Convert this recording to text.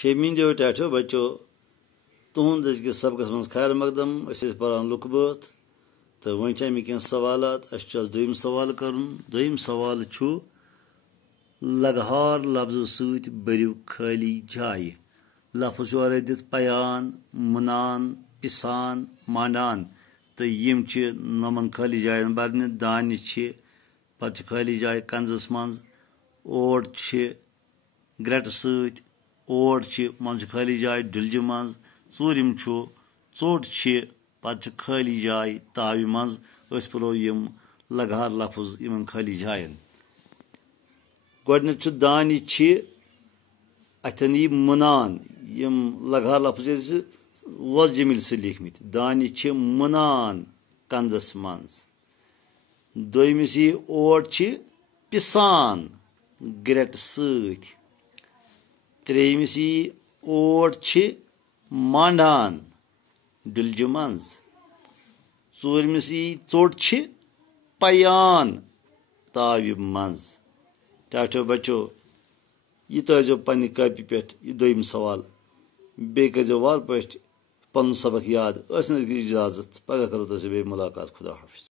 शर्मिंदो टाठो बच्चो तुहद अजकिस सबकस मज खैर मकदम पान लुक बात तो वन अमिक सवालात दोयम सवाल कर दोयम सवाल लगहार लफ्ज सत बरिव खाली जाय लफ्ज दित पयान मुनान पिसान मांडान तो यम नमन खाली जायन बरने दान पत खाली जाय कंजस मज ओट ग्रेट सत ओट मन खाली जाय डिलज मज चूरिम चोट पत खाली जाय ताव मज पलो यम लगहार लफ्ज इन खाली जायन गोडनिक दान अतन मुनान यम लगहार लफ्ज वज जमिल से लिखमित दान मुनान कंजस मज दोयमिस ओट पिसान ग्रेट सत त्रेयमिस ओट मांडान डिलज मज चूरमिस चोट पयान ताव मज टाठो बच्चो यह थो पन्ने कॉपी पे दोयम सवाल बे कर वार पे पन सबक याद इजाजत पगह करो तुझे मुलाकात खुदा हाफिज।